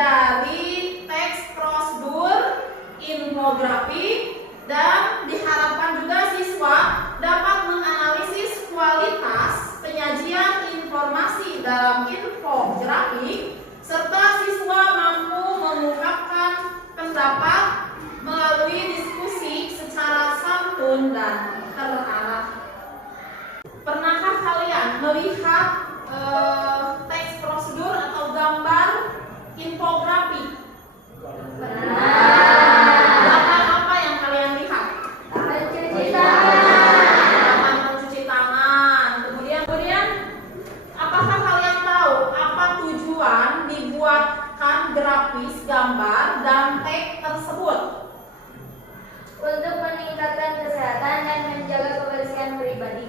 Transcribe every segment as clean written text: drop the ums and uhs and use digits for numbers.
dari teks prosedur infografik dan diharapkan juga siswa dapat menganalisis kualitas penyajian informasi dalam infografik serta siswa mampu mengungkapkan pendapat melalui diskusi secara santun dan terarah. Pernahkah kalian melihat teks prosedur atau gambar infografik? Gambar apa yang kalian lihat? Mencuci tangan. Gambar mencuci tangan. Kemudian apakah kalian tahu apa tujuan dibuatkan grafis gambar dan teks tersebut? Untuk meningkatkan kesehatan dan menjaga kebersihan pribadi.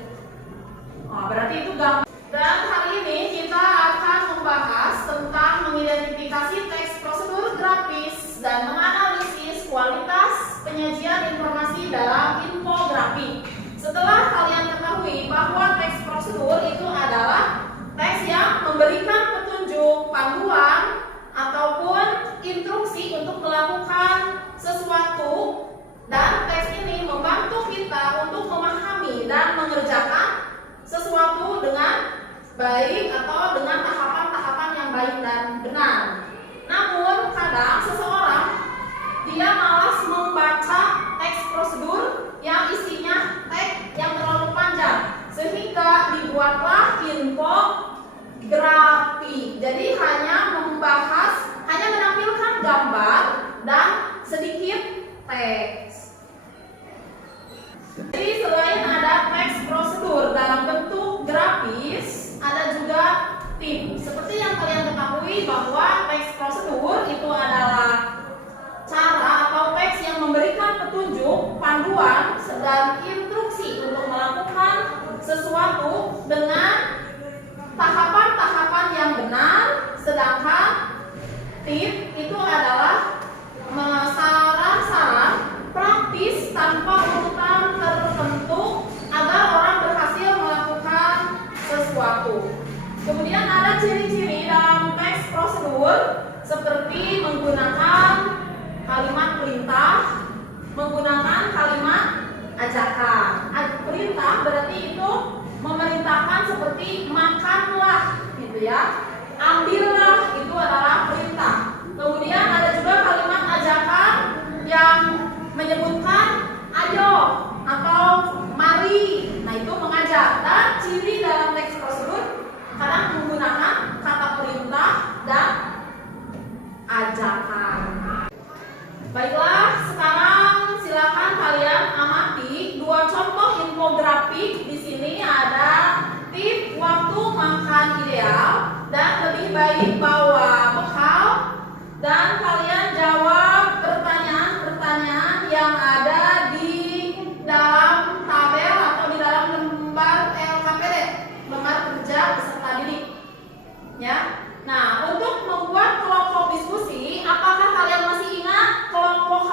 Oh, berarti itu gambar. Dan hari ini kita akan membahas tentang mengidentifikasi teks prosedur grafis dan menganalisis kualitas penyajian informasi dalam infografik. Setelah kalian ketahui bahwa teks prosedur itu adalah teks yang memberikan petunjuk, panduan, ataupun instruksi untuk melakukan sesuatu, dan teks ini membantu kita untuk memahami dan mengerjakan sesuatu dengan baik atau dengan tahapan-tahapan yang baik dan benar. Namun kadang seseorang dia malas membaca teks prosedur yang isinya teks yang terlalu panjang, sehingga dibuatlah infografik. Jadi hanya menampilkan gambar dan sedikit teks. Jadi selain ada teks prosedur dalam bentuk grafis, ada juga tim. Seperti yang kalian ketahui bahwa teks prosedur itu adalah cara atau teks yang memberikan petunjuk, panduan, dan instruksi untuk melakukan sesuatu dengan tahapan-tahapan yang benar, sedangkan tip itu adalah saran-saran praktis tanpa urutan tertentu agar orang berhasil melakukan sesuatu. Kemudian ada ciri-ciri dalam teks prosedur seperti menggunakan kalimat perintah, menggunakan kalimat ajakan. Perintah berarti itu memerintahkan seperti makanlah gitu ya. Ambillah, itu adalah perintah. Kemudian ada juga kalimat ajakan yang menyebutkan ayo atau mari. Nah, itu mengajak. Dan ciri dalam teks prosedur kadang menggunakan kata perintah dan ajakan. Baiklah, sekarang silakan kalian amati dua contoh infografik. Di sini ada tip waktu makan ideal dan lebih baik bawa bekal, dan kalian jawab pertanyaan-pertanyaan yang ada di dalam tabel atau di dalam lembar LKPD, lembar kerja peserta didik. Ya. Nah, untuk membuat kelompok diskusi, apakah kalian masih ingat kelompok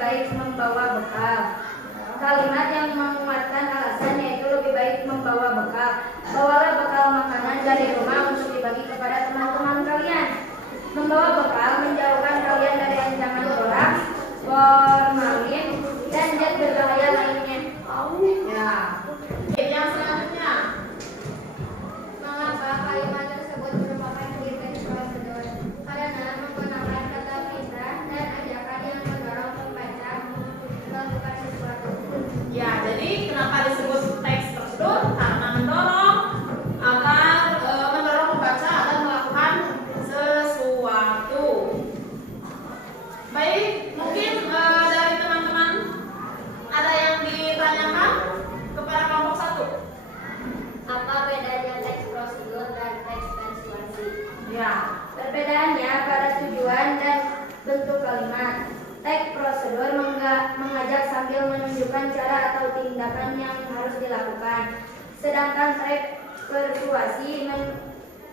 baik membawa bekal. Kalimat yang menguatkan alasan yaitu lebih baik membawa bekal. Bawalah bekal makanan dari rumah untuk dibagi kepada teman-teman kalian. Membawa bekal menjauhkan kalian dari ancaman borak, formalin, dan zat berbahaya lainnya. Ya. Yang selanjutnya. Mengapa kalimat tersebut merupakan teks prosedur? Karena menggunakan kata perintah dan ajakan yang mendorong pembaca melakukan sesuatu. Ya, jadi kenapa disebut teks prosedur? Karena mendorong pembaca agar melakukan sesuatu. Baik, mungkin dari teman-teman ada yang ditanyakan kepada kelompok 1. Apa bedanya teks prosedur dan teks persuasi? Ya. Perbedaannya pada tujuan dan bentuk kalimat. Teks prosedur mengajak sambil menunjukkan cara atau tindakan yang harus dilakukan. Sedangkan teks persuasi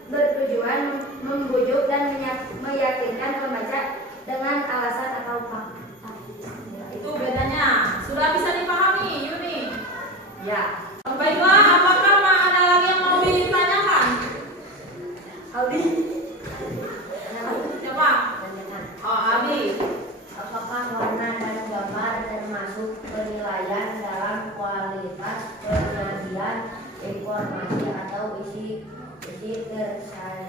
bertujuan membujuk dan meyakinkan pembaca dengan alasan atau fakta. Itu bedanya. Sudah bisa dipahami, Yuni? Ya. Baiklah, apakah ada lagi yang mau ditanyakan? Aldi. Siapa? Oh, Aldi. Apakah warna dan gambar termasuk penilaian dalam kualitas penyajian informasi atau isi tersaji?